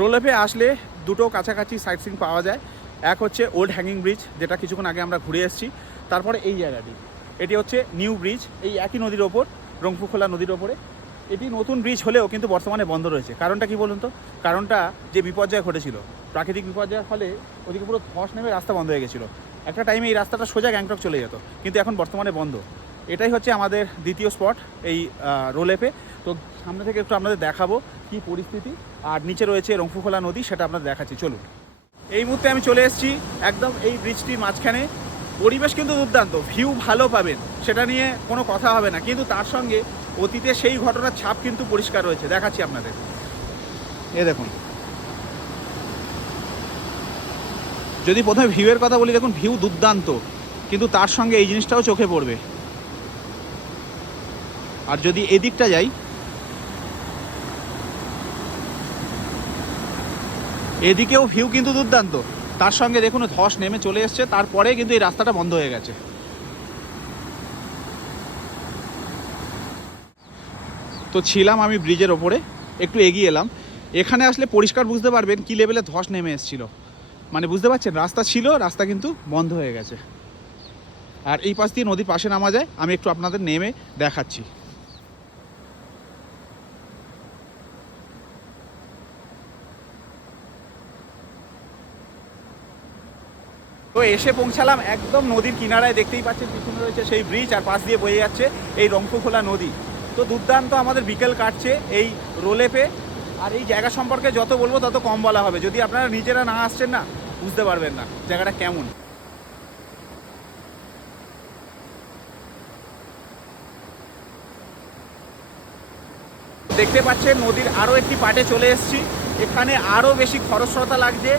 রোলেপে আসলে দুটো কাছাকাছি সাইট সিন পাওয়া যায়। এক হচ্ছে ওল্ড হ্যাঙ্গিং ব্রিজ, যেটা কিছুক্ষণ আগে আমরা ঘুরে এসেছি। তারপরে এই জায়গাটি, এটি হচ্ছে নিউ ব্রিজ, এই একই নদীর ওপর, রংপুখোলা নদীর ওপরে। এটি নতুন ব্রিজ হলেও কিন্তু বর্তমানে বন্ধ রয়েছে। কারণটা কি বলুন তো? কারণটা যে বিপর্যয় ঘটেছিল, প্রাকৃতিক বিপর্যয়ের ফলে ওদিকে পুরো ধস নেমে রাস্তা বন্ধ হয়ে গেছিলো। একটা টাইমে এই রাস্তাটা সোজা গ্যাংটক চলে যেত, কিন্তু এখন বর্তমানে বন্ধ। এটাই হচ্ছে আমাদের দ্বিতীয় স্পট এই রোলেপে। তো সামনে থেকে একটু আপনাদের দেখাবো কি পরিস্থিতি। আর নিচে রয়েছে রংপুখোলা নদী, সেটা আপনাদের দেখাচ্ছি, চলুন। এই মুহূর্তে আমি চলে এসেছি একদম এই ব্রিজটির মাঝখানে। পরিবেশ কিন্তু দুর্দান্ত, ভিউ ভালো পাবেন, সেটা নিয়ে কোনো কথা হবে না। কিন্তু তার সঙ্গে অতীতে সেই ঘটনার ছাপ কিন্তু পরিষ্কার রয়েছে, দেখাচ্ছি আপনাদের। এ দেখুন, যদি প্রথমে ভিউয়ের কথা বলি, দেখুন ভিউ দুর্দান্ত, কিন্তু তার সঙ্গে এই জিনিসটাও চোখে পড়বে। আর যদি এদিকটা যাই, এদিকেও ভিউ কিন্তু দুর্দান্ত, তার সঙ্গে দেখুন ধস নেমে চলে এসছে, তারপরে কিন্তু এই রাস্তাটা বন্ধ হয়ে গেছে। তো ছিলাম আমি ব্রিজের ওপরে, একটু এগিয়ে এলাম। এখানে আসলে পরিষ্কার বুঝতে পারবেন কি লেভেলে ধস নেমে এসেছিল। মানে বুঝতে পারছেন, রাস্তা ছিল, রাস্তা কিন্তু বন্ধ হয়ে গেছে। আর এই পাশ দিয়ে নদীর পাশে নামা যায়, আমি একটু আপনাদের নেমে দেখাচ্ছি। তো এসে পৌঁছালাম একদম নদীর কিনারায়, দেখতেই পাচ্ছেন পিছনে রয়েছে সেই ব্রিজ, আর পাশ দিয়ে বয়ে যাচ্ছে এই রংপুখোলা নদী। তো দুর্দান্ত আমাদের বিকেল কাটছে এই রোলেপে। আর এই জায়গা সম্পর্কে যত বলবো তত কম বলা হবে, যদি আপনারা নিজেরা না আসছেন না বুঝতে পারবেন না জায়গাটা কেমন। দেখতে পাচ্ছেন নদীর আরও একটি পাটে চলে এসেছি। এখানে আরও বেশি খরস্রোতা লাগছে,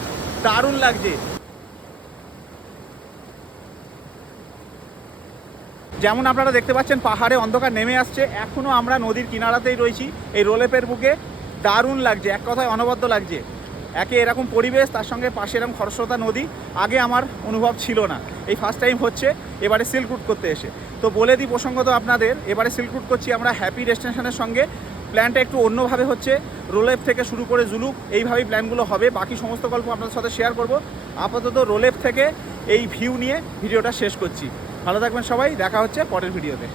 দারুণ লাগছে। যেমন আপনারা দেখতে পাচ্ছেন পাহাড়ে অন্ধকার নেমে আসছে, এখনও আমরা নদীর কিনারাতেই রয়েছি এই রোলেপের বুকে। দারুণ লাগছে, এক কথায় অনবদ্য লাগছে। একে এরকম পরিবেশ, তার সঙ্গে পাশে এরকম খরস্রোতা নদী, আগে আমার অনুভব ছিল না, এই ফার্স্ট টাইম হচ্ছে এবারে সিল্ক রুট করতে এসে। তো বলে দিই প্রসঙ্গত আপনাদের, এবারে সিল্ক রুট করছি আমরা হ্যাপি ডেস্টিনেশনের সঙ্গে। প্ল্যানটা একটু অন্যভাবে হচ্ছে, রোলেপ থেকে শুরু করে জুলুক, এইভাবেই প্ল্যানগুলো হবে। বাকি সমস্ত গল্প আপনাদের সাথে শেয়ার করব। আপাতত রোলেপ থেকে এই ভিউ নিয়ে ভিডিওটা শেষ করছি। ভালো থাকবেন সবাই, দেখা হচ্ছে পরের ভিডিওতে।